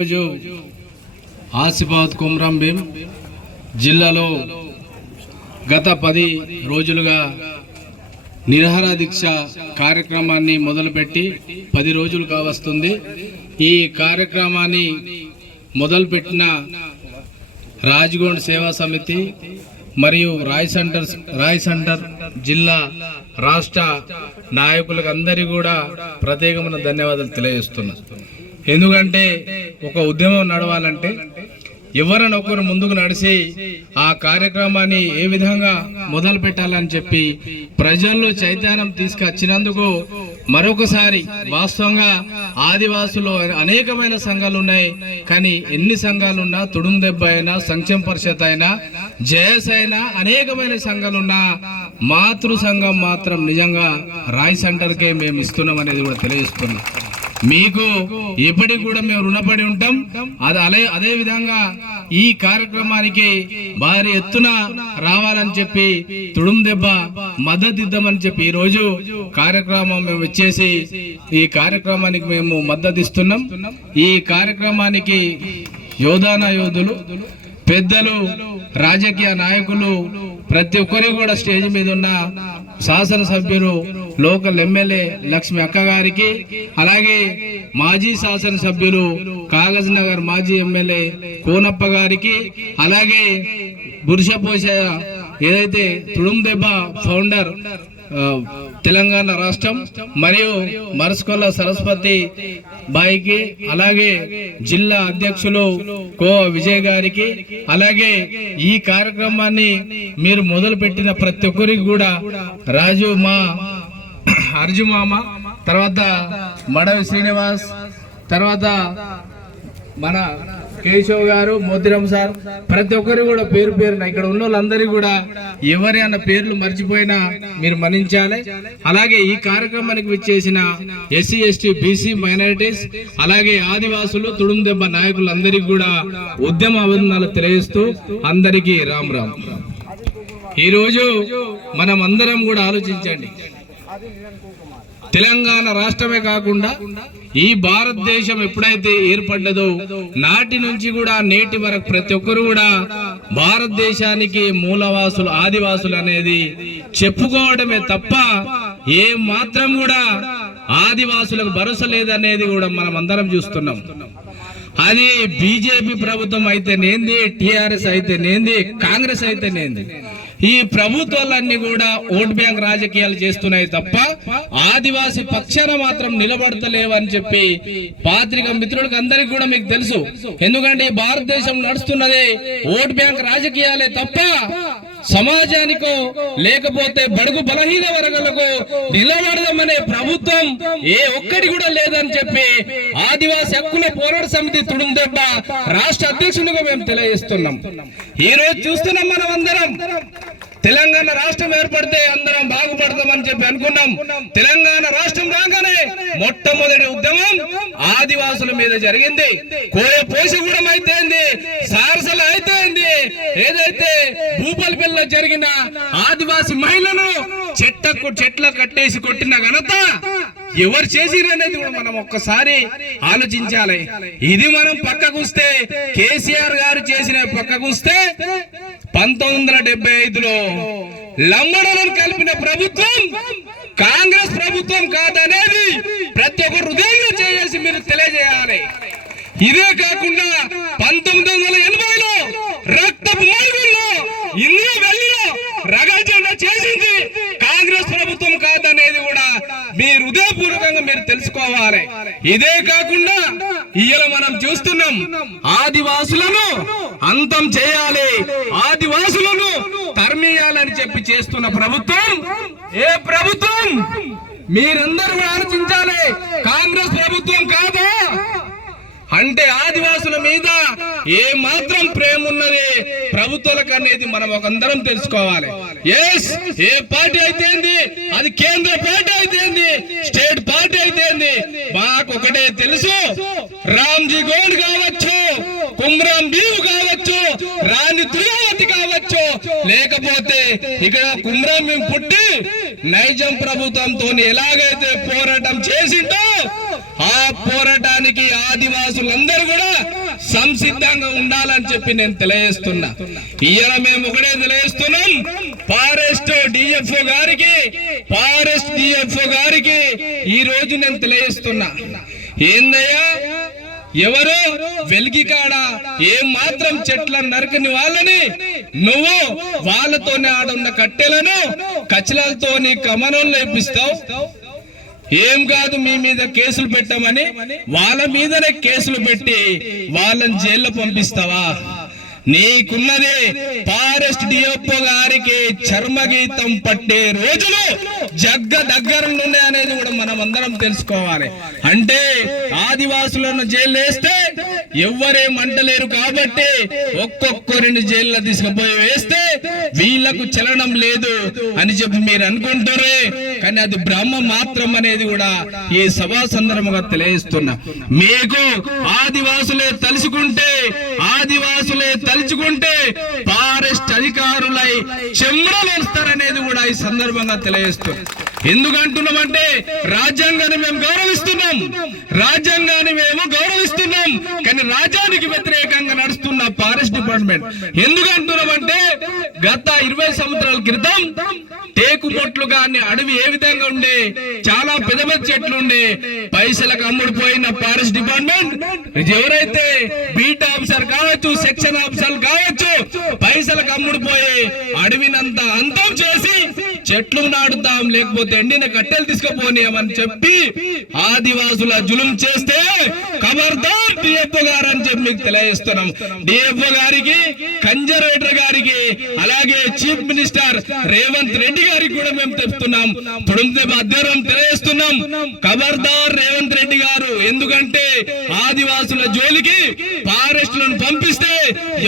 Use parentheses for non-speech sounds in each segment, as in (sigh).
ఈరోజు ఆసిఫాబాద్ కుమ్రం భీం జిల్లాలో గత పది రోజులుగా నిరహార దీక్ష కార్యక్రమాన్ని మొదలుపెట్టి పది రోజులు కావస్తుంది. ఈ కార్యక్రమాన్ని మొదలుపెట్టిన రాజ్గోండ్ సేవా సమితి మరియు రాయ్ సెంటర్ రాయ్ సెంటర్ జిల్లా రాష్ట్ర నాయకులకు అందరి కూడా ప్రత్యేకమైన ధన్యవాదాలు తెలియజేస్తున్నారు ఎందుకంటే ఒక ఉద్యమం నడవాలంటే ఎవరైనా ఒకరు ముందుకు నడిచి ఆ కార్యక్రమాన్ని ఏ విధంగా మొదలు పెట్టాలని చెప్పి ప్రజల్లో చైతన్యం తీసుకొచ్చినందుకు మరొకసారి వాస్తవంగా ఆదివాసులు అనేకమైన సంఘాలు ఉన్నాయి. కానీ ఎన్ని సంఘాలున్నా తుడుం దెబ్బ అయినా సంక్షేమ పరిషత్ అయినా జయస్ అయినా అనేకమైన సంఘాలున్నా మాతృ సంఘం మాత్రం నిజంగా రాయ్ సెంటర్కే మేము ఇస్తున్నాం అనేది కూడా తెలియజేస్తున్నాం. మీకు ఎప్పటికి కూడా మేము రుణపడి ఉంటాం. అది అదే అదే విధంగా ఈ కార్యక్రమానికి భారీ ఎత్తున రావాలని చెప్పి తుడుం దెబ్బ మద్దతు ఇద్దామని చెప్పి ఈ రోజు కార్యక్రమం మేము ఇచ్చేసి ఈ కార్యక్రమానికి మేము మద్దతు ఇస్తున్నాం ఈ కార్యక్రమానికి యోధాన యోధులు పెద్దలు రాజకీయ నాయకులు ప్రతి ఒక్కరి కూడా స్టేజ్ మీద ఉన్న శాసనసభ్యులు లోకల్ ఎమ్మెల్యే లక్ష్మి అక్క గారికి అలాగే మాజీ శాసనసభ్యులు కాగజ్ నగర్ మాజీ ఎమ్మెల్యే కోనప్ప గారికి అలాగే బురుషపోష ఏదైతే తుడుం దెబ్బ ఫౌండర్ తెలంగాణ రాష్ట్రం మరియు మరస్కొల్ల సరస్వతి బాయికి అలాగే జిల్లా అధ్యక్షులు కో విజయ్ గారికి అలాగే ఈ కార్యక్రమాన్ని మీరు మొదలుపెట్టిన ప్రతి ఒక్కరికి కూడా రాజు మా అర్జు మామ తర్వాత మడవి శ్రీనివాస్ తర్వాత మన కేశవ్ గారు మోతిరామ్ సార్ ప్రతి ఒక్కరు కూడా పేరు పేరున ఇక్కడ ఉన్న వాళ్ళందరికీ కూడా ఎవరి అన్న పేర్లు మర్చిపోయినా మీరు మన్నించాలి. అలాగే ఈ కార్యక్రమానికి విచ్చేసిన ఎస్సీ ఎస్టీ బీసీ మైనారిటీస్ అలాగే ఆదివాసులు తుడుం దెబ్బ నాయకులందరికీ కూడా ఉద్యమ అభినందనలు తెలియజేస్తూ అందరికీ రామ్ రామ్. ఈరోజు మనం అందరం కూడా ఆలోచించండి. తెలంగాణ రాష్ట్రమే కాకుండా ఈ భారతదేశం ఎప్పుడైతే ఏర్పడ్డదో నాటి నుంచి కూడా నేటి వరకు ప్రతి ఒక్కరు కూడా భారతదేశానికి మూలవాసులు ఆదివాసులు అనేది చెప్పుకోవడమే తప్ప ఏ మాత్రం కూడా ఆదివాసులకు భరోసా లేదనేది కూడా మనం అందరం చూస్తున్నాం. అది బీజేపీ ప్రభుత్వం అయితేనేంది టిఆర్ఎస్ అయితేనేంది కాంగ్రెస్ అయితేనేంది. ఈ ప్రభుత్వాలన్నీ కూడా ఓట్ బ్యాంక్ రాజకీయాలు చేస్తున్నాయి తప్ప ఆదివాసీ పక్షాన మాత్రం నిలబడతలేవు అని చెప్పి పాత్రిక మిత్రులకు అందరికి కూడా మీకు తెలుసు. ఎందుకంటే ఈ భారతదేశం నడుస్తున్నది ఓట్ బ్యాంక్ రాజకీయాలే తప్ప సమాజానికో లేకపోతే బడుగు బలహీన వర్గాలకు నిలబడదామనే ప్రభుత్వం ఏ ఒక్కటి కూడా లేదని చెప్పి ఆదివాసి హక్కుల పోరాట సమితి తుడుందెబ్బ రాష్ట్ర అధ్యక్షునిగా మేము తెలియజేస్తున్నాం. ఈ రోజు చూస్తున్నాం మనం అందరం. తెలంగాణ రాష్ట్రం ఏర్పడితే అందరం బాగుపడతామని చెప్పి అనుకున్నాం. తెలంగాణ రాష్ట్రం రాగానే మొట్టమొదటి ఉద్యమం ఆదివాసుల మీద జరిగింది. కోయ పోషగూడెం అయితేంది సారసలు అయితేంది. ఏదైతే భూపాలపల్లిలో జరిగిన ఆదివాసి మహిళను చెట్టకు చెట్ల కట్టేసి కొట్టిన ఘనత ఎవరు చేసిరు అనేది కూడా మనం ఒక్కసారి ఆలోచించాలి. ఇది మనం పక్కకుస్తే కేసీఆర్ గారు చేసిన పక్కకుస్తే పంతొమ్మిది వందల డెబ్బై ఐదులో లంబడలను కలిపిన ప్రభుత్వం కాంగ్రెస్ ప్రభుత్వం కాదనేది ప్రతి ఒక్క హృదయంలో చేసి మీరు తెలియజేయాలి. ఇదే కాకుండా పంతొమ్మిది వందల ఎనభైలో రక్తపు మార్గంలో ఇందులో వెళ్ళిలో రగజెండా చేసింది. కాంగ్రెస్ ప్రభుత్వం కాదనేది కూడా మీరు హృదయపూర్వకంగా మీరు తెలుసుకోవాలి. ఇదే కాకుండా ఇవాళ మనం చూస్తున్నాం. ఆదివాసులను అంతం చేయాలి. ఆదివాసులను తరిమేయాలని చెప్పి చేస్తున్న ప్రభుత్వం ఏ ప్రభుత్వం? మీరందరూ ఆలోచించాలి. కాంగ్రెస్ ప్రభుత్వం కాదు. అంటే ఆదివాసుల మీద ఏ మాత్రం ప్రేమ ఉన్నది ప్రభుత్వాలకు అనేది మనం ఒకందరం తెలుసుకోవాలి. ఎస్ ఏ పార్టీ అయితేంది అది కేంద్ర పార్టీ అయితేంది స్టేట్ పార్టీ అయితే మాకు ఒకటే తెలుసు. రామ్జీ గోడ్ కావచ్చు కుమ్రాం భీమ్ కావచ్చు రాణి దుర్గావతి కావచ్చు. లేకపోతే ఇక్కడ కుమ్రాం భీమ్ పుట్టి నైజం ప్రభుత్వంతో ఎలాగైతే పోరాటం చేసిండో ఆ పోరాటానికి ఆదివాసులందరూ కూడా సంసిద్ధంగా ఉండాలని చెప్పి నేను తెలియజేస్తున్నా. ఇవాళ మేము ఒకటే తెలియజేస్తున్నాం. ఫారెస్ట్ డిఎఫ్ఓ గారికి ఫారెస్ట్ డిఎఫ్ఓ గారికి ఈ రోజు నేను తెలియజేస్తున్నా. ఏందయ్యా? ఎవరు వెలిగి కాడ ఏం మాత్రం చెట్లను నరకని వాళ్ళని నువ్వు వాళ్ళతోనే ఆడున్న కట్టెలను కచ్చలతోని కమనంలో ఇప్పిస్తావు ఏం కాదు మీ మీద కేసులు పెట్టమని వాళ్ళ మీదనే కేసులు పెట్టి వాళ్ళని జైల్లో పంపిస్తావా? నీకున్నది ఫారెస్ట్ డిఎఫ్ఓ గారికి చర్మగీతం పట్టే రోజులు జగ్గ దగ్గరలోనే అనేది కూడా మనం అందరం తెలుసుకోవాలి. అంటే ఆదివాసులను జైలు వేస్తే ఎవ్వరేం అంటలేరు కాబట్టి ఒక్కొక్కరిని జైల్లో తీసుకుపోయి వేస్తే వీళ్ళకు చలనం లేదు అని చెప్పి మీరు అనుకుంటారే. కానీ అది బ్రహ్మ మాత్రం అనేది కూడా ఈ సభా సందర్భంగా తెలియజేస్తున్నా. మీకు ఆదివాసులే తలుచుకుంటే ఆదివాసులే తలుచుకుంటే ఫారెస్ట్ అధికారులై చెమ్రలు వస్తారనేది కూడా ఈ సందర్భంగా తెలియజేస్తుంది ఎందుకంటున్నామంటే రాజ్యాంగాన్ని మేము గౌరవిస్తున్నాం. రాజ్యాంగాన్ని మేము గౌరవిస్తున్నాం. కానీ రాజ్యానికి వ్యతిరేకంగా నడుస్తున్న ఫారెస్ట్ డిపార్ట్మెంట్. ఎందుకంటున్నామంటే గత ఇరవై సంవత్సరాల క్రితం టేకు మొట్లు కానీ అడవి ఏ విధంగా ఉండే చాలా పెద్ద పెద్ద చెట్లు ఉండే పైసలకు అమ్ముడు పోయిన ఫారెస్ట్ డిపార్ట్మెంట్ ఎవరైతే బీట్ ఆఫీసర్ కావచ్చు సెక్షన్ ఆఫీసర్ కావచ్చు పైసలకు అమ్ముడు పోయి అడవినంతా అంతం చేసి చెట్లు నాటుతాం లేకపోతే ఎండిన కట్టెలు తీసుకుపోనీయమని చెప్పి ఆదివాసుల జులుం చేస్తే ఖబర్దార్ డిఎఫ్ఓ గారు అని చెప్పి మీకు తెలియజేస్తున్నాం. డిఎఫ్ఓ గారికి కన్జర్వేటర్ గారికి అలాగే చీఫ్ మినిస్టర్ రేవంత్ రెడ్డి గారికి కూడా మేము చెప్తున్నాం తుడుంతే అధ్యయనం తెలియజేస్తున్నాం. ఖబర్దార్ రేవంత్ రెడ్డి గారు ఎందుకంటే ఆదివాసుల జోలికి ఫారెస్ట్లను పంపిస్తే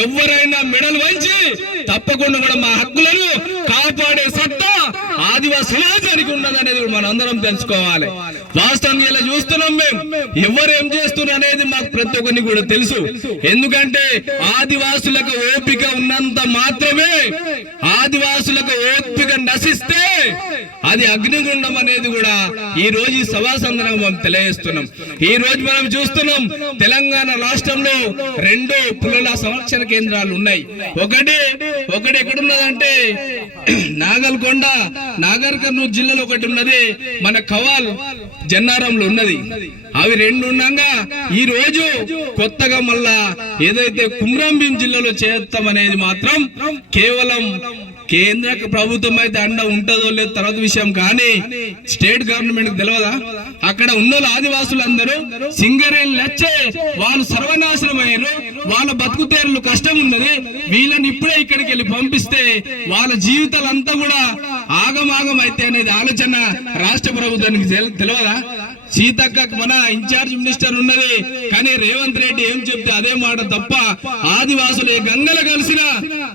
ఎవరైనా మెడల్ వంచి తప్పకుండా కూడా మా హక్కులను కాపాడు ఆదివాసీ ఉన్నది అనేది మనం అందరం తెలుసుకోవాలి. వాస్తవంగా ఇలా చూస్తున్నాం మేము? ఎవరు ఏం చేస్తున్నారు అనేది మాకు ప్రతి ఒక్కరిని కూడా తెలుసు. ఎందుకంటే ఆదివాసులకు ఓపిక ఉన్నంత మాత్రమే ఆదివాసులకు ఓపిక నశిస్తే అది అగ్నిగుండం అనేది కూడా ఈ రోజు ఈ సభా సందర్భంగా మనం తెలియజేస్తున్నాం. ఈ రోజు మనం చూస్తున్నాం తెలంగాణ రాష్ట్రంలో రెండు పులుల సంరక్షణ కేంద్రాలు ఉన్నాయి. ఒకటి ఒకటి ఎక్కడున్నదంటే (clears throat) నాగల్కొండ నాగర్ కర్నూలు జిల్లాలో ఒకటి ఉన్నది. మన కవాల్ జన్నారంలో ఉన్నది. అవి రెండు ఉండగా ఈ రోజు కొత్తగా మళ్ళా ఏదైతే కుమ్రాంభీం జిల్లాలో చేస్తాం అనేది మాత్రం కేవలం కేంద్ర ప్రభుత్వం అయితే అండ ఉంటుందో లేదో తర్వాత విషయం. కానీ స్టేట్ గవర్నమెంట్ తెలియదా అక్కడ ఉన్న ఆదివాసులందరూ సింగరేణి లచ్చే వాళ్ళు సర్వనాశనం అయ్యారు వాళ్ళ బతుకుతేరులు కష్టం ఉన్నది. వీళ్ళని ఇప్పుడే ఇక్కడికి వెళ్ళి పంపిస్తే వాళ్ళ జీవితాలంతా కూడా ఆగమాగం అయితే అనేది ఆలోచన రాష్ట్ర ప్రభుత్వానికి తెలియదా సీతక్క మన ఇన్ఛార్జ్ మినిస్టర్ ఉన్నది. కానీ రేవంత్ రెడ్డి ఏం చెప్తే అదే మాట తప్ప ఆదివాసులు ఏ గంగల కలిసినా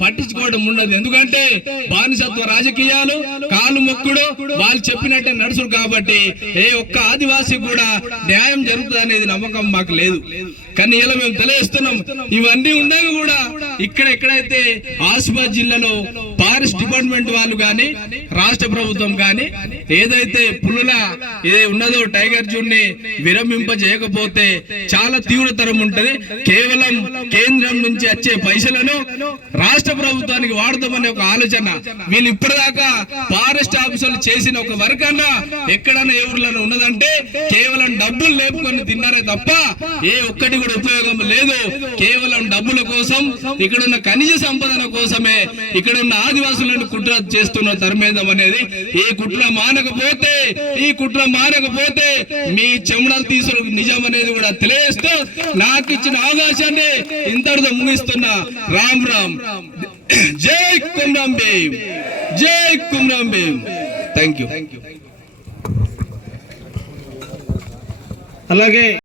పట్టించుకోవడం ఉండదు. ఎందుకంటే బానిసత్వ రాజకీయాలు కాలు మొక్కుడు వాళ్ళు చెప్పినట్టే నడుచుడు కాబట్టి ఏ ఒక్క ఆదివాసి కూడా న్యాయం జరుగుతుంది అనేది నమ్మకం మాకు లేదు. కానీ ఇలా మేము తెలియజేస్తున్నాం. ఇవన్నీ ఉండగా కూడా ఇక్కడ ఎక్కడైతే ఆసిఫాబాద్ జిల్లాలో ఫారెస్ట్ డిపార్ట్మెంట్ వాళ్ళు కానీ రాష్ట్ర ప్రభుత్వం కానీ ఏదైతే పులుల ఏ ఉన్నదో టైగర్ జూన్ని విరమింప చేయకపోతే చాలా తీవ్రతరం ఉంటది. కేవలం కేంద్రం నుంచి వచ్చే పైసలను రాష్ట్ర ప్రభుత్వానికి వాడదామనే ఒక ఆలోచన. వీళ్ళు ఇప్పటిదాకా ఫారెస్ట్ ఆఫీసర్లు చేసిన ఒక వర్క్ అన్నా ఎక్కడన్నా ఏ ఊర్లలో ఉన్నదంటే కేవలం డబ్బులు లేపుకొని తిన్నారే తప్ప ఏ ఒక్కటి కూడా ఉపయోగం లేదు. కేవలం డబ్బుల కోసం ఇక్కడ ఉన్న ఖనిజ సంపదన కోసమే ఇక్కడ ఉన్న ఆదివాసులను కుట్ర చేస్తున్న తరమేదం అనేది. ఈ కుట్ర మానకపోతే ఈ కుట్ర మానకపోతే మీ చెమడలు తీసుకు నిజం అనేది కూడా తెలియజేస్తూ నాకు ఇచ్చిన అవకాశాన్ని ఇంతటితో ముగిస్తున్నా. రామ్ రామ్. జై కుమ్రాం భీమ్. జై కుమ్రాం భీమ్. థ్యాంక్ యూ అలాగే